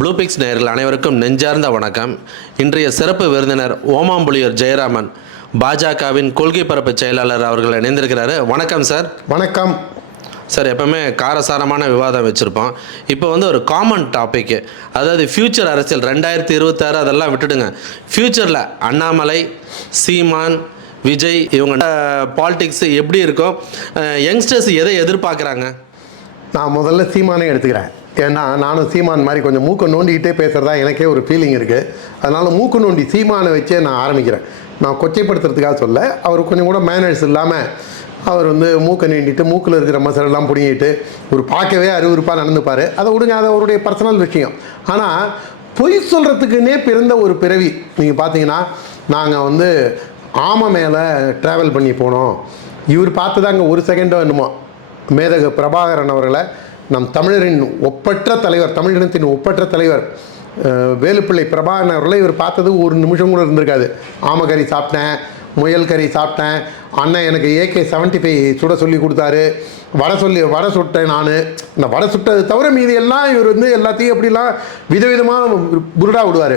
ப்ளூபிக்ஸ் நேயர்கள் அனைவருக்கும் நெஞ்சார்ந்த வணக்கம். இன்றைய சிறப்பு விருந்தினர் ஓமாம்புலியூர் ஜெயராமன் பாஜகவின் கொள்கை பரப்பு செயலாளர் அவர்கள் இணைந்திருக்கிறாரு. வணக்கம் சார். வணக்கம். சார் எப்பவுமே காரசாரமான விவாதம் வச்சுருப்போம். இப்போ வந்து ஒரு காமன் டாபிக் அதாவது ஃப்யூச்சர் அரசியல் ரெண்டாயிரத்தி இருபத்தாறு அதெல்லாம் விட்டுடுங்க. ஃப்யூச்சரில் அண்ணாமலை சீமான் விஜய் இவங்க பாலிடிக்ஸ் எப்படி இருக்கும் யங்ஸ்டர்ஸ் எதை எதிர்பார்க்குறாங்க? நான் முதல்ல சீமானே எடுத்துக்கிறேன். ஏன்னா நானும் சீமான் மாதிரி கொஞ்சம் மூக்கை நோண்டிக்கிட்டே பேசுகிறதா எனக்கே ஒரு ஃபீலிங் இருக்குது அதனால் மூக்கு நோண்டி சீமானை வச்சே நான் ஆரம்பிக்கிறேன். நான் கொச்சைப்படுத்துறதுக்காக சொல்ல அவர் கொஞ்சம் கூட மேனர்ஸ் இல்லாமல் அவர் வந்து மூக்கை நீண்டிட்டு மூக்கில் இருக்கிற மசாலெல்லாம் பிடுங்கிட்டு ஒரு பார்க்கவே அருவருப்பாக நடந்துப்பார். அதை விடுங்க அது அவருடைய பர்சனல் விஷயம். ஆனால் பொய் சொல்கிறதுக்குன்னே பிறந்த ஒரு பிறவி நீங்கள் பார்த்தீங்கன்னா நாங்கள் வந்து ஆமை மேலே ட்ராவல் பண்ணி போனோம். இவர் பார்த்துதாங்க ஒரு செகண்டோ என்னமோ மேதகு பிரபாகரன் அவர்களை நம் தமிழரின் ஒப்பற்ற தலைவர் தமிழினத்தின் ஒப்பற்ற தலைவர் வேலுப்பிள்ளை பிரபாகரன் அவர்களை இவர் பார்த்தது ஒரு நிமிஷம் கூட இருந்திருக்காது. ஆமக்கறி சாப்பிட்டேன் முயல் கறி சாப்பிட்டேன் அண்ணன் எனக்கு ஏகே செவன்ட்டி ஃபைவ் சுட சொல்லி கொடுத்தாரு வடை சொல்லி வடை சுட்டேன் நான். இந்த வடை சுட்டது தவிர மீதி எல்லாம் இவர் வந்து எல்லாத்தையும் எப்படிலாம் விதவிதமாக புருடா விடுவார்.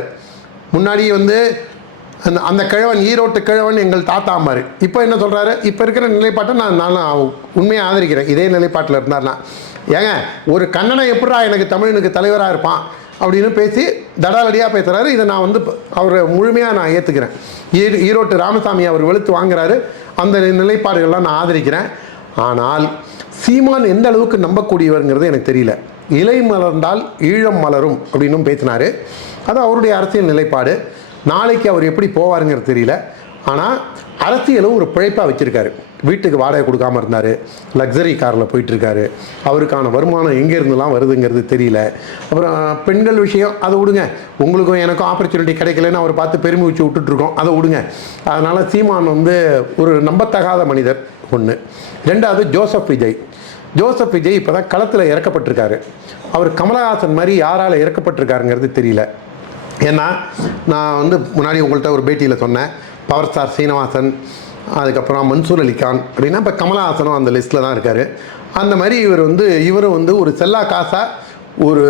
முன்னாடி வந்து அந்த அந்த கிழவன் ஈரோட்டு கிழவன் எங்கள் தாத்தா அம்மாரு. இப்போ என்ன சொல்கிறாரு இப்போ இருக்கிற நிலைப்பாட்டை நான் நான் உண்மையாக ஆதரிக்கிறேன். இதே நிலைப்பாட்டில் இருந்தார்னா ஏங்க ஒரு கண்ணனை எப்படா எனக்கு தமிழனுக்கு தலைவராக இருப்பான்? அப்படின்னு பேசி தடாலடியாக பேசுகிறாரு இதை நான் வந்து அவரை முழுமையாக நான் ஏற்றுக்கிறேன் ஈ ஈரோட்டு ராமசாமி அவர் வெளுத்து வாங்குறாரு. அந்த நிலைப்பாடுகள்லாம் நான் ஆதரிக்கிறேன். ஆனால் சீமான் எந்த அளவுக்கு நம்பக்கூடியவருங்கிறது எனக்கு தெரியல. இலை மலர்ந்தால் ஈழம் மலரும் அப்படின்னும் பேசினார். அது அவருடைய அரசியல் நிலைப்பாடு. நாளைக்கு அவர் எப்படி போவாருங்கிறது தெரியல. ஆனால் அரசியலும் ஒரு பிழைப்பாக வச்சுருக்காரு. வீட்டுக்கு வாடகை கொடுக்காம இருந்தார் லக்ஸரி காரில் போயிட்டுருக்காரு. அவருக்கான வருமானம் எங்கேருந்துலாம் வருதுங்கிறது தெரியல. அப்புறம் பெண்கள் விஷயம் அதை விடுங்க. உங்களுக்கும் எனக்கும் ஆப்பர்ச்சுனிட்டி கிடைக்கலன்னு அவர் பார்த்து பெருமை வச்சு விட்டுட்ருக்கோம் அதை விடுங்க. அதனால் சீமான் வந்து ஒரு நம்பத்தகாத மனிதர் ஒன்று ரெண்டாவது ஜோசப் விஜய். ஜோசப் விஜய் இப்போ தான் களத்தில் இறக்கப்பட்டிருக்காரு. அவர் கமலஹாசன் மாதிரி யாரால் இறக்கப்பட்டிருக்காருங்கிறது தெரியல. ஏன்னா நான் வந்து முன்னாடி உங்கள்கிட்ட ஒரு பேட்டியில் சொன்னேன். பவர் ஸ்டார் சீனிவாசன் அதுக்கப்புறம் மன்சூர் அலிகான் அப்படின்னா இப்போ கமலஹாசனும் அந்த லிஸ்ட்டில் தான் இருக்கார். அந்த மாதிரி இவர் வந்து இவரும் வந்து ஒரு செல்லா காசா ஒரு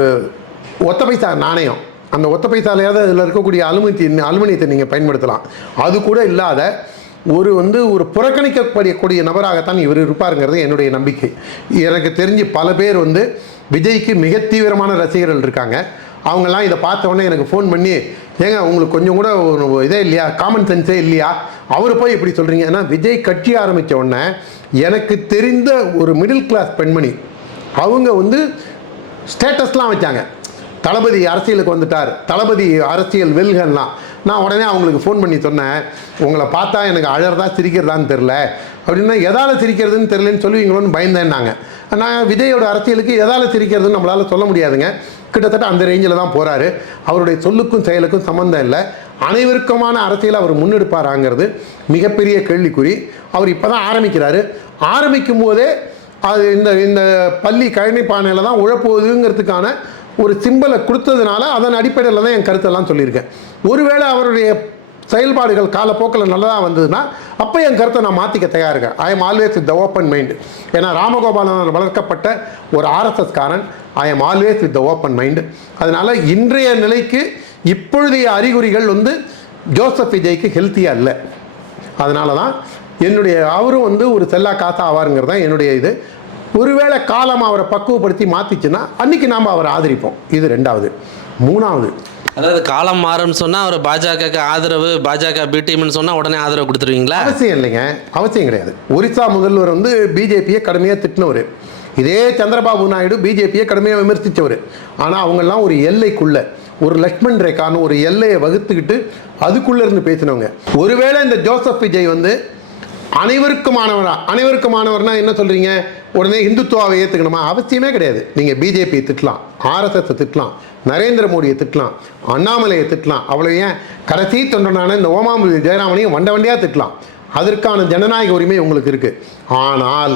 ஒத்த பைசா நாணயம். அந்த ஒத்த பைசாலையாவது அதில் இருக்கக்கூடிய அலுமினியத்தை அலுமினியத்தை நீங்கள் பயன்படுத்தலாம். அது கூட இல்லாத ஒரு வந்து ஒரு புறக்கணிக்கப்படக்கூடிய நபராகத்தான் இவர் இருப்பாருங்கிறது என்னுடைய நம்பிக்கை. எனக்கு தெரிஞ்சு பல பேர் வந்து விஜய்க்கு மிக தீவிரமான ரசிகர்கள் இருக்காங்க. அவங்கெல்லாம் இதை பார்த்த உடனே எனக்கு ஃபோன் பண்ணி ஏங்க உங்களுக்கு கொஞ்சம் கூட ஒரு இதே இல்லையா? காமன் சென்ஸே இல்லையா? அவர் போய் இப்படி சொல்கிறீங்க ஏன்னா விஜய் கட்சி ஆரம்பித்த உடனே எனக்கு தெரிந்த ஒரு மிடில் கிளாஸ் பெண்மணி அவங்க வந்து ஸ்டேட்டஸ்லாம் வச்சாங்க. தளபதி அரசியலுக்கு வந்துட்டார். தளபதி அரசியல் வெல்கன்லாம் நான் உடனே அவங்களுக்கு ஃபோன் பண்ணி சொன்னேன். உங்களை பார்த்தா எனக்கு அழறதா சிரிக்கிறதான்னு தெரில அப்படின்னா எதால் சிரிக்கிறதுன்னு தெரிலன்னு சொல்லுவீங்களோன்னு பயந்தேன்னாங்க. நான் விஜயோட அரசியலுக்கு எதால் சிரிக்கிறதுன்னு நம்மளால் சொல்ல முடியாதுங்க. கிட்டத்தட்ட அந்த ரேஞ்சில் தான் போகிறாரு அவருடைய சொல்லுக்கும் செயலுக்கும் சம்மந்தம் இல்லை. அனைவருக்குமான அரசியல் அவர் முன்னெடுப்பாராங்கிறது மிகப்பெரிய கேள்விக்குறி. அவர் இப்போ தான் ஆரம்பிக்கிறாரு. ஆரம்பிக்கும் போதே அது இந்த இந்த பள்ளி கழனி பானையில் தான் உழப்போகுதுங்கிறதுக்கான ஒரு சிம்பலை கொடுத்ததுனால அதன் அடிப்படையில் தான் என் கருத்தெல்லாம் சொல்லியிருக்கேன். ஒருவேளை அவருடைய செயல்பாடுகள் காலப்போக்கில் நல்லதாக வந்ததுன்னா அப்போ என் கருத்தை நான் மாற்றிக்க தயார் இருக்கேன் I am always with the open mind ஏன்னா ராமகோபாலன் வளர்க்கப்பட்ட ஒரு ஆர்எஸ்எஸ்காரன் I am always with the open mind அதனால் இன்றைய நிலைக்கு இப்பொழுதைய அறிகுறிகள் வந்து ஜோசப் விஜய்க்கு ஹெல்த்தியாக இல்லை. அதனால தான் என்னுடைய அவரும் வந்து ஒரு செல்லா காசா ஆவாருங்கிறது தான் என்னுடைய இது. ஒருவேளை காலம் அவரை பக்குவப்படுத்தி மாற்றிச்சுன்னா அன்றைக்கி நாம் அவரை ஆதரிப்போம். இது ரெண்டாவது. மூணாவது அதாவது காலம் மாறும்னு சொன்னால் அவர் பாஜகவுக்கு ஆதரவு பாஜக பி டீம்னு சொன்னால் உடனே ஆதரவு கொடுத்துருவீங்களா? அவசியம் இல்லைங்க. அவசியம் கிடையாது. ஒரிசா முதல்வர் வந்து பிஜேபியை கடுமையாக திட்டினவர். இதே சந்திரபாபு நாயுடு பிஜேபியை கடுமையாக விமர்சித்தவர் ஆனால் அவங்கெல்லாம் ஒரு எல்லைக்குள்ளே ஒரு லக்ஷ்மண் ரேகான்னு ஒரு எல்லையை வகுத்துக்கிட்டு அதுக்குள்ளே இருந்து பேசினவங்க. ஒருவேளை இந்த ஜோசப் விஜய் வந்து அனைவருக்குமானவரா? அனைவருக்குமானவர்னா என்ன சொல்கிறீங்க உடனே இந்துத்துவாவை ஏற்றுக்கணுமா அவசியமே கிடையாது. நீங்கள் பிஜேபி திட்டலாம். ஆர்எஸ்எஸ் திட்டலாம். நரேந்திர மோடியை திட்டலாம் அண்ணாமலையை திட்டலாம். அவ்வளோ ஏன் கடைசி தொண்டனான இந்த ஓமாமலி ஜெயராமனையும் வண்ட வண்டியாக திட்டலாம்? அதற்கான ஜனநாயக உரிமை உங்களுக்கு இருக்குது ஆனால்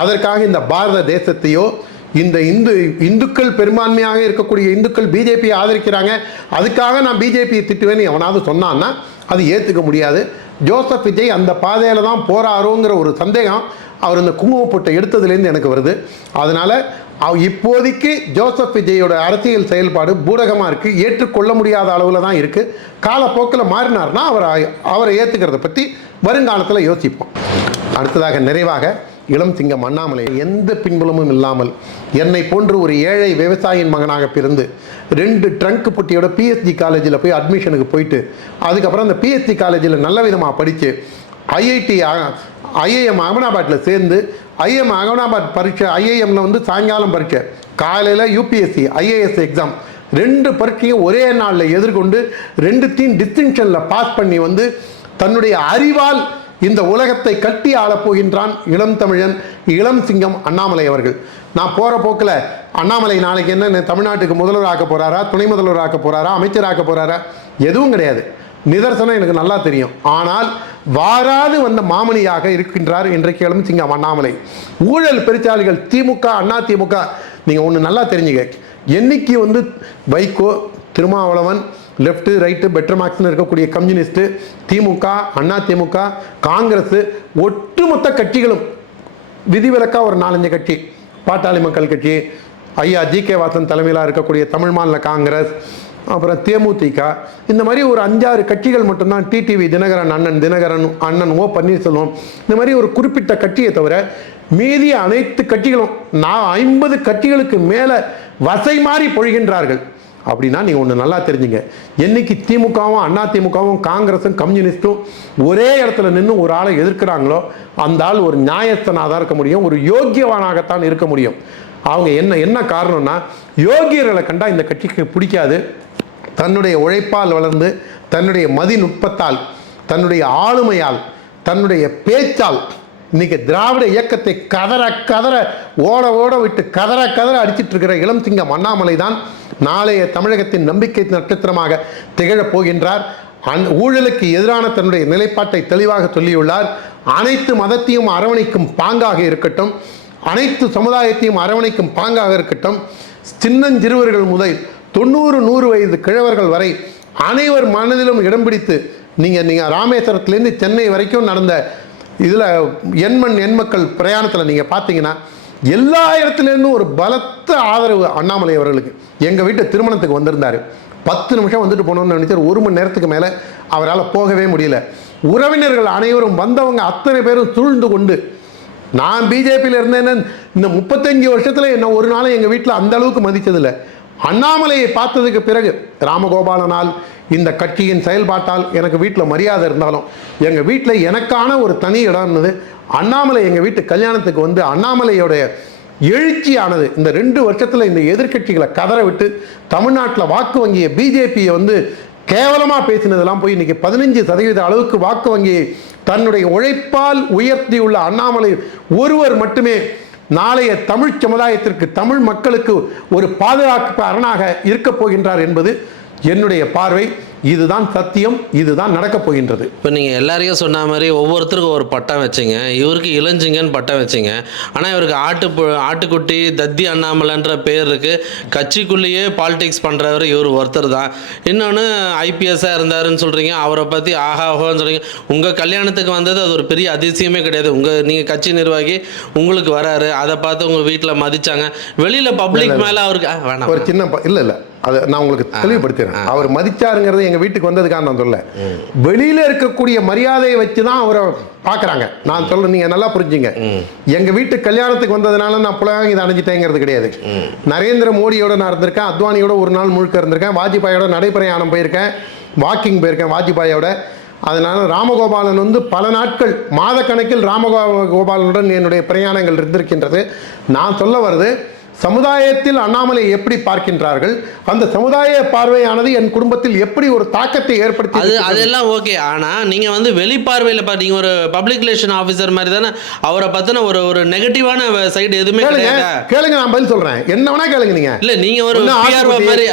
அதற்காக இந்த பாரத தேசத்தையோ இந்த இந்து இந்துக்கள் பெரும்பான்மையாக இருக்கக்கூடிய இந்துக்கள் பிஜேபியை ஆதரிக்கிறாங்க. அதுக்காக நான் பிஜேபியை திட்டுவேன்னு எவனாவது சொன்னான்னா அது ஏற்றுக்க முடியாது. ஜோசப் விஜய் அந்த பாதையில் தான் போகிறாரோங்கிற ஒரு சந்தேகம் அவர் இந்த குங்குமப்பொட்டை எடுத்ததுலேருந்து எனக்கு வருது. அதனால் இப்போதைக்கு ஜோசப் விஜயோட அரசியல் செயல்பாடு பூடகமாக இருக்குது ஏற்றுக்கொள்ள முடியாத அளவில் தான் இருக்குது காலப்போக்கில் மாறினார்னா அவரை அவரை ஏற்றுக்கிறத பற்றி வருங்காலத்தில் யோசிப்போம். அடுத்ததாக நிறைவாக இளம் சிங்கம் அண்ணாமலை. எந்த பின்புலமும் இல்லாமல் என்னை போன்று ஒரு ஏழை விவசாயின் மகனாக பிறந்து ரெண்டு ட்ரங்க் புட்டியோட பிஎஸ்சி காலேஜில் போய் அட்மிஷனுக்கு போயிட்டு அதுக்கப்புறம் அந்த பிஎஸ்சி காலேஜில் நல்ல விதமாக படித்து ஐஐடி ஐஐஎம் அகமதாபாத்தில் சேர்ந்து ஐஎம் அகமதாபாத் பரீட்சை ஐஏஎம்மில் வந்து சாயங்காலம் பரீட்சை. காலையில் யூபிஎஸ்சி ஐஏஎஸ் எக்ஸாம் ரெண்டு பரீட்சையும் ஒரே நாளில் எதிர்கொண்டு ரெண்டுத்தையும் டிஸ்டிங்ஷனில் பாஸ் பண்ணி வந்து தன்னுடைய அறிவால் இந்த உலகத்தை கட்டி ஆளப் போகின்றான் இளம் தமிழன் இளம் சிங்கம் அண்ணாமலை அவர்கள். நான் போகிற போக்கில் அண்ணாமலை நாளைக்கு என்ன தமிழ்நாட்டுக்கு முதல்வர் ஆக்க போகிறாரா துணை முதல்வர் ஆக்க போகிறாரா அமைச்சர் ஆக்க போகிறாரா எதுவும் கிடையாது. நிதர்சனம் எனக்கு நல்லா தெரியும். ஆனால் வாராது வந்த மாமணியாக இருக்கின்றார் இன்றைக்கு இளம் சிங்கம் அண்ணாமலை. ஊழல் பெருச்சாளிகள் திமுக அண்ணா திமுக நீங்கள் ஒன்று நல்லா தெரிஞ்சுங்க என்னைக்கு வந்து Vaiko Thirumavalavan left right better மார்க்ஸ்னு இருக்கக்கூடிய கம்யூனிஸ்ட்டு திமுக அண்ணா திமுக காங்கிரஸ் ஒட்டுமொத்த கட்சிகளும் விதிவிலக்கா ஒரு நாலஞ்சு கட்சி. பாட்டாளி மக்கள் கட்சி ஐயா ஜி கே வாசன் தலைமையிலாக இருக்கக்கூடிய தமிழ் மாநில காங்கிரஸ் அப்புறம் தேமுதிக. இந்த மாதிரி ஒரு அஞ்சாறு கட்சிகள் மட்டும்தான் டிடிவி தினகரன் அண்ணன் தினகரன் அண்ணன் ஓ பன்னீர்செல்வம். இந்த மாதிரி ஒரு குறிப்பிட்ட கட்சியை தவிர மீதி அனைத்து கட்சிகளும் நான் ஐம்பது கட்சிகளுக்கு மேலே வசை மாறி பொழிகின்றார்கள். அப்படின்னா நீங்கள் ஒன்று நல்லா தெரிஞ்சுங்க. என்னைக்கு திமுகவும் அண்ணா திமுகவும் காங்கிரஸும் கம்யூனிஸ்ட்டும் ஒரே இடத்துல நின்று ஒரு ஆளை எதிர்க்கிறாங்களோ அந்த ஆள் ஒரு நியாயஸ்தனாக தான் இருக்க முடியும் ஒரு யோக்கியவானாகத்தான் இருக்க முடியும். அவங்க என்ன என்ன காரணம்னா யோகியர்களை கண்டா இந்த கட்சிக்கு பிடிக்காது. தன்னுடைய உழைப்பால் வளர்ந்து தன்னுடைய மதிநுட்பத்தால் தன்னுடைய ஆளுமையால் தன்னுடைய பேச்சால் இன்னைக்கு திராவிட இயக்கத்தை கதற கதற ஓட ஓட விட்டு கதற கதற அடிச்சிட்டு இருக்கிற இளம் சிங்கம் அண்ணாமலை தான் நாளைய தமிழகத்தின் நம்பிக்கை நட்சத்திரமாக திகழப் போகின்றார். அந் ஊழலுக்கு எதிரான தன்னுடைய நிலைப்பாட்டை தெளிவாக சொல்லியுள்ளார். அனைத்து மதத்தையும் அரவணைக்கும் பாங்காக இருக்கட்டும். அனைத்து சமுதாயத்தையும் அரவணைக்கும் பாங்காக இருக்கட்டும். சின்னஞ்சிறுவர்கள் முதல் தொண்ணூறு நூறு வயது கிழவர்கள் வரை அனைவர் மனதிலும் இடம் பிடித்து நீங்கள் நீங்கள் ராமேஸ்வரத்துலேருந்து சென்னை வரைக்கும் நடந்த இதில் எண்மண் எண்மக்கள் பிரயாணத்தில் நீங்கள் பார்த்தீங்கன்னா எல்லா இடத்துலேருந்தும் ஒரு பலத்த ஆதரவு அண்ணாமலை அவர்களுக்கு. எங்கள் வீட்டு திருமணத்துக்கு வந்திருந்தார். பத்து நிமிஷம் வந்துட்டு போனோம்னு நினச்சார் ஒரு மணி நேரத்துக்கு மேலே அவரால் போகவே முடியல. உறவினர்கள் அனைவரும் வந்தவங்க அத்தனை பேரும் சூழ்ந்து கொண்டு நான் பிஜேபியில் இருந்தேன்னு இந்த முப்பத்தஞ்சு வருஷத்தில் என்ன ஒரு நாளும் எங்கள் வீட்டில் அந்த அளவுக்கு மதித்ததில்லை அண்ணாமலையை பார்த்ததுக்கு பிறகு ராமகோபாலனால் இந்த கட்சியின் செயல்பாட்டால் எனக்கு வீட்டில் மரியாதை இருந்தாலும் எங்கள் வீட்டில் எனக்கான ஒரு தனி இடம் இருந்தது. அண்ணாமலை எங்கள் வீட்டு கல்யாணத்துக்கு வந்து அண்ணாமலையோடைய எழுச்சியானது இந்த ரெண்டு வருஷத்தில் இந்த எதிர்க்கட்சிகளை கதற விட்டு தமிழ்நாட்டில் வாக்கு வங்கியை பிஜேபியை வந்து கேவலமாக பேசினதெல்லாம் போய் இன்றைக்கி பதினஞ்சு சதவீத அளவுக்கு வாக்கு வங்கியை தன்னுடைய உழைப்பால் உயர்த்தியுள்ள அண்ணாமலை ஒருவர் மட்டுமே நாளைய தமிழ் சமுதாயத்திற்கு தமிழ் மக்களுக்கு ஒரு பாதுகாப்பு அரணாக இருக்கப் போகின்றார் என்பது என்னுடைய பார்வை. இதுதான் சத்தியம் இதுதான் நடக்கப் போகின்றது. இப்போ நீங்கள் எல்லாரையும் சொன்ன மாதிரி ஒவ்வொருத்தருக்கும் ஒரு பட்டம் வச்சிங்க. இவருக்கு இளஞ்சிங்கன்னு பட்டம் வச்சிங்க. ஆனால் இவருக்கு ஆட்டு ஆட்டுக்குட்டி தத்தி அண்ணாமலைன்ற பேர் இருக்குது கட்சிக்குள்ளேயே பாலிடிக்ஸ் பண்ணுறவர் இவர் ஒருத்தர் தான். இன்னொன்று ஐபிஎஸ்ஸாக இருந்தாருன்னு சொல்கிறீங்க அவரை பற்றி ஆஹா ஓஹோன்னு சொல்கிறீங்க உங்கள் கல்யாணத்துக்கு வந்தது அது ஒரு பெரிய அதிசயமே கிடையாது. உங்கள் நீங்கள் கட்சி நிர்வாகி உங்களுக்கு வராரு. அதை பார்த்து உங்கள் வீட்டில் மதிச்சாங்க. வெளியில் பப்ளிக் மேலே அவருக்கு வேணாம் ஒரு சின்ன இல்ல இல்ல. அது நான் உங்களுக்கு தெளிவுபடுத்துறேன் அவர் மதிச்சாருங்கிறது எங்க வீட்டுக்கு வந்ததுக்காக நான் சொல்ல வெளியில இருக்கக்கூடிய மரியாதையை வச்சு தான் அவரை பார்க்கறாங்க. நான் சொல்ல நீங்க நல்லா புரிஞ்சுங்க. எங்க வீட்டு கல்யாணத்துக்கு வந்ததுனால நான் புலகாங்க இதை அடைஞ்சிட்டேங்கிறது கிடையாது. நரேந்திர மோடியோட நான் இருந்திருக்கேன் அத்வானியோட ஒரு நாள் முழுக்க இருந்திருக்கேன் வாஜ்பாயோட நடைப்பிரயாணம் போயிருக்கேன் வாக்கிங் போயிருக்கேன் வாஜ்பாயோட. அதனால ராமகோபாலன் வந்து பல நாட்கள் மாதக்கணக்கில் ராமகோபாலனுடன் என்னுடைய பிரயாணங்கள் இருந்திருக்கின்றது. நான் சொல்ல வருது சமுதாயத்தில் அண்ணாமலை எப்படி பார்க்கின்றார்கள்? அந்த சமுதாய பார்வையானது என் குடும்பத்தில் எப்படி ஒரு தாக்கத்தை ஏற்படுத்தி அது அதெல்லாம் ஓகே. ஆனால் நீங்கள் வந்து வெளிப்பார்வையில் பார்த்தீங்க ஒரு பப்ளிக் ரிலேஷன் ஆஃபீஸர் மாதிரி தானே அவரை பற்றின ஒரு ஒரு நெகட்டிவான சைடு எதுவுமே கேளுங்க நான் பதில் சொல்றேன். என்ன வேணா கேளுங்க நீங்க. இல்லை நீங்கள் ஒரு பிஆர்ஓ மாதிரி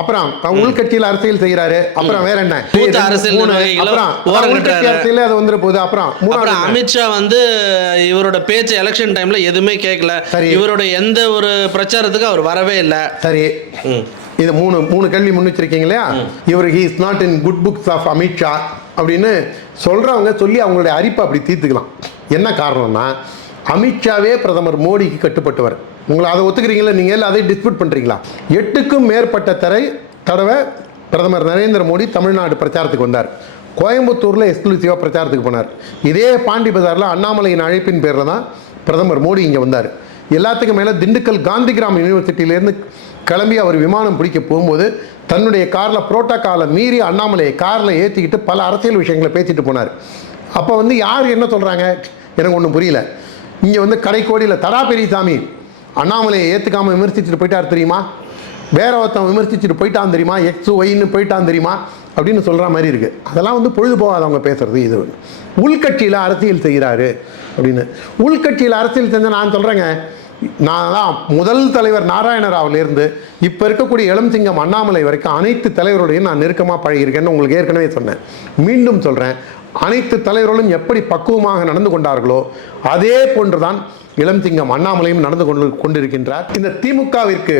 அப்புறம் உள்கட்சியில் அரசியல் செய்யறாரு அப்புறம் வேற என்ன? அரசியல். அரசியல் அது வந்துட போகுது. அப்புறம் அப்புறம்? அமித்ஷா வந்து இவரோட பேச்சு எலெக்ஷன் டைம்ல எதுவுமே கேட்கல. இவரோட எந்த ஒரு பிரச்சாரத்துக்கு அவர் வரவே இல்லை. சரி. இது மூணு மூணு கேள்வி முன் வச்சிருக்கீங்க இல்லையா இவர் he is not in good books of Amit Shah அப்படின்னு சொல்கிறவங்க சொல்லி அவங்களுடைய அரிப்பை அப்படி தீர்த்துக்கலாம். என்ன காரணம்னா அமித்ஷாவே பிரதமர் மோடிக்கு கட்டுப்பட்டவர். உங்களை அதை ஒத்துக்கிறீங்களா நீங்கள் இல்லை அதை டிஸ்பியூட் பண்ணுறீங்களா எட்டுக்கும் மேற்பட்ட தரை தடவை பிரதமர் நரேந்திர மோடி தமிழ்நாடு பிரச்சாரத்துக்கு வந்தார். கோயம்புத்தூரில் எக்ஸ்க்ளூசிவாக பிரச்சாரத்துக்கு போனார். இதே பாண்டி பஜாரில் அண்ணாமலையின் அழைப்பின் பேரில் தான் பிரதமர் மோடி இங்கே வந்தார். எல்லாத்துக்கும் மேலே திண்டுக்கல் காந்திகிராம் யூனிவர்சிட்டியிலேருந்து கிளம்பி அவர் விமானம் பிடிக்க போகும்போது தன்னுடைய காரில் புரோட்டோக்காலை மீறி அண்ணாமலையை காரில் ஏற்றிக்கிட்டு பல அரசியல் விஷயங்களை பேசிட்டு போனார். அப்போ வந்து யார் என்ன சொல்கிறாங்க எனக்கு ஒன்றும் புரியல. இங்கே வந்து கடைக்கோடியில் தடா பெரியசாமி அண்ணாமலையை ஏற்றுக்காமல் விமர்சிச்சுட்டு போயிட்டார் தெரியுமா? வேற ஒருத்தன் விமர்சிச்சுட்டு போயிட்டான் தெரியுமா? எக்ஸ் ஒயின்னு போயிட்டான் தெரியுமா? அப்படின்னு சொல்கிற மாதிரி இருக்குது அதெல்லாம் வந்து பொழுது போகாதவங்க பேசுறது இது. உள்கட்சியில் அரசியல் செய்கிறாரு அப்படின்னு. உள்கட்சியில் அரசியல் செஞ்ச நான் சொல்கிறேங்க நான் தான் முதல் தலைவர் நாராயணராவிலேருந்து இப்போ இருக்கக்கூடிய இளம்சிங்கம் அண்ணாமலை வரைக்கும் அனைத்து தலைவரோடையும் நான் நெருக்கமாக பழகியிருக்கேன்னு உங்களுக்கு ஏற்கனவே சொன்னேன். மீண்டும் சொல்கிறேன் அனைத்து தலைவர்களும் எப்படி பக்குவமாக நடந்து கொண்டார்களோ அதே போன்றுதான் இளம்சிங்கம் அண்ணாமலையும் நடந்து கொண்டு கொண்டிருக்கின்றார். இந்த திமுகவிற்கு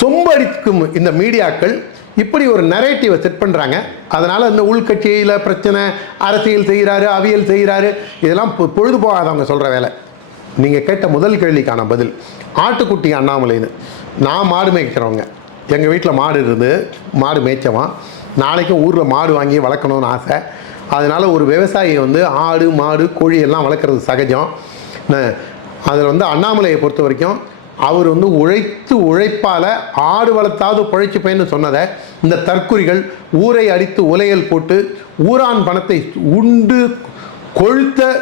சொம்படிக்கும் இந்த மீடியாக்கள் இப்படி ஒரு நரேட்டிவை செட் பண்ணுறாங்க அதனால் இந்த உள்கட்சியில் பிரச்சனை அரசியல் செய்கிறாரு அவியல் செய்கிறாரு இதெல்லாம் பொ- பொழுது போகாதவங்க சொல்கிற வேலை. நீங்கள் கேட்ட முதல் கேள்விக்கான பதில் ஆட்டுக்குட்டி அண்ணாமலைன்னு. நான் மாடு மேய்க்கிறவங்க. எங்கள் வீட்டில் மாடு இருந்து மாடு மேய்ச்சவன். நாளைக்கும் ஊரில் மாடு வாங்கி வளர்க்கணும்னு ஆசை. அதனால் ஒரு விவசாயி வந்து ஆடு மாடு கோழி எல்லாம் வளர்க்குறது சகஜம். அதில் வந்து அண்ணாமலையை பொறுத்த வரைக்கும் அவர் வந்து உழைத்து உழைப்பால் ஆடு வளர்த்தாவது பிழைச்சிப்பேன்னு சொன்னதை இந்த தற்குறிகள் ஊரை அடித்து உலையல் போட்டு ஊரான் பணத்தை உண்டு கொழுத்த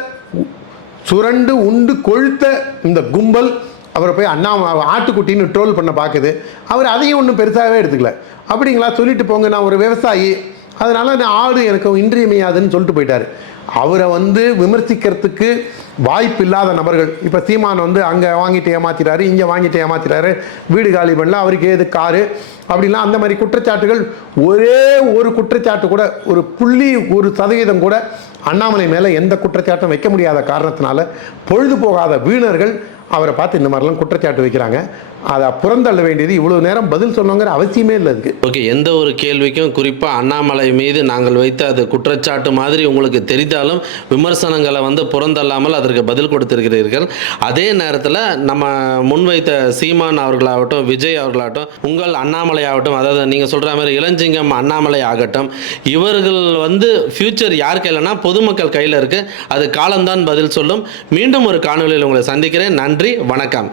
சுரண்டு உண்டு கொழுத்த இந்த கும்பல் அவரை போய் அண்ணா ஆட்டுக்குட்டின்னு ட்ரோல் பண்ண பார்க்குது. அவர் அதையும் ஒன்றும் பெருசாகவே எடுத்துக்கல. அப்படிங்களா? சொல்லிட்டு போங்க நான் ஒரு விவசாயி. அதனால் நான் ஆடு எனக்கு இன்றியமையாதுன்னு சொல்லிட்டு போயிட்டார். அவரை வந்து விமர்சிக்கிறதுக்கு வாய்ப்பு இல்லாத நபர்கள். இப்போ சீமான் வந்து அங்கே வாங்கிட்டு ஏமாத்திட்டாரு இங்கே வாங்கிட்டு ஏமாத்திட்டாரு வீடு காலி பண்ணல அவருக்கு ஏது காரு அப்படிலாம் அந்த மாதிரி குற்றச்சாட்டுகள் ஒரே ஒரு குற்றச்சாட்டு கூட ஒரு புள்ளி ஒரு சதவீதம் கூட அண்ணாமலை மேலே எந்த குற்றச்சாட்டும் வைக்க முடியாத காரணத்தினால பொழுது போகாத வீணர்கள் அவரை பார்த்து இந்த மாதிரிலாம் குற்றச்சாட்டு வைக்கிறாங்க. அதை புறந்தள்ள வேண்டியது இவ்வளவு நேரம் பதில் சொன்னோங்கிற அவசியமே இல்லை அதுக்கு. ஓகே எந்த ஒரு கேள்விக்கும் குறிப்பாக அண்ணாமலை மீது நாங்கள் வைத்த அது குற்றச்சாட்டு மாதிரி உங்களுக்கு தெரிந்தாலும் விமர்சனங்களை வந்து புறந்தள்ளாமல் அதற்கு பதில் கொடுத்திருக்கிறீர்கள். அதே நேரத்தில் நம்ம முன்வைத்த சீமான் அவர்களாகட்டும் விஜய் அவர்களாகட்டும் உங்கள் அண்ணாமலை ஆகட்டும் அதாவது நீங்கள் சொல்கிற மாதிரி இளஞ்சிங்கம் அண்ணாமலை ஆகட்டும் இவர்கள் வந்து ஃப்யூச்சர் யார் கையிலனா பொதுமக்கள் கையில் இருக்குது அது காலம்தான் பதில் சொல்லும். மீண்டும் ஒரு காணொலியில் உங்களை சந்திக்கிறேன். நன்றி வணக்கம்.